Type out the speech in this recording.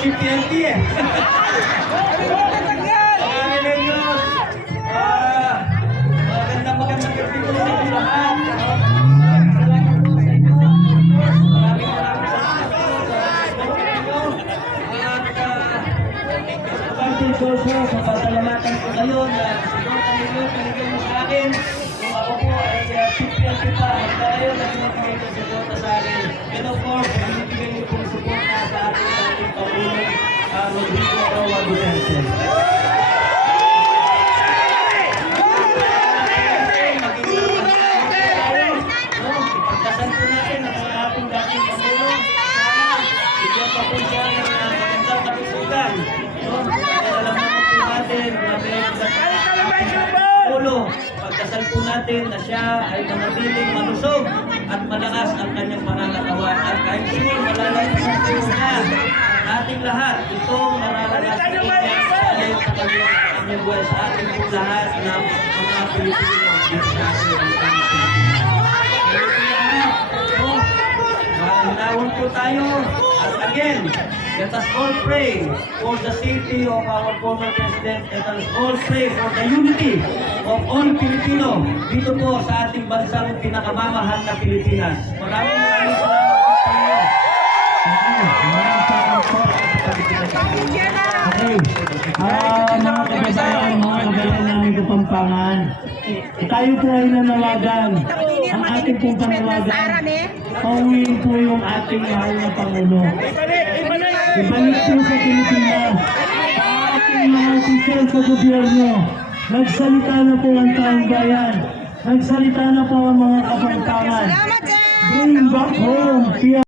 PPLP eh. Po po po Soso, papasalamatan ko kayo na sinutan ninyo, pinigyan mo sa akin. Kung ako po ay uh, PPLP pa, at kayo na ng suporta sa akin. And of Rodrigo Roa Duterte. Ipagdasal po natin ang mga ating dating Pangulo. Bigyan pa po siya ng magandang kalusugan. No? Pakialaman po natin na may Pangulo. Pagdasal po natin na siya ay manatiling malusog at malakas ang kanyang panangatawan. At kahit sure, ating lahat. Itong nararanasan niya ngayon sa kanyang, buhay sa ating lahat na mga Pilipino dito sa ating Pilipinas. Manahon po tayo. At again, let us all pray for the safety of our former president. Let us all pray for the unity of all Filipino dito po sa ating bansang pinakamamahal na Pilipinas. Maraming maraming Okay. Ah, mga kababayan, mga kababayan namin kapampangan, tayo po ay nanawagan. Ang ating pong panawagan, pauwiin po yung ating mahal na Pangulo. Ibalik po sa Pilipinas. Ang ating mga opisyal sa gobyerno, nagsalita na po ang taong bayan. Nagsalita na po ang mga kapampangan. Bring back home.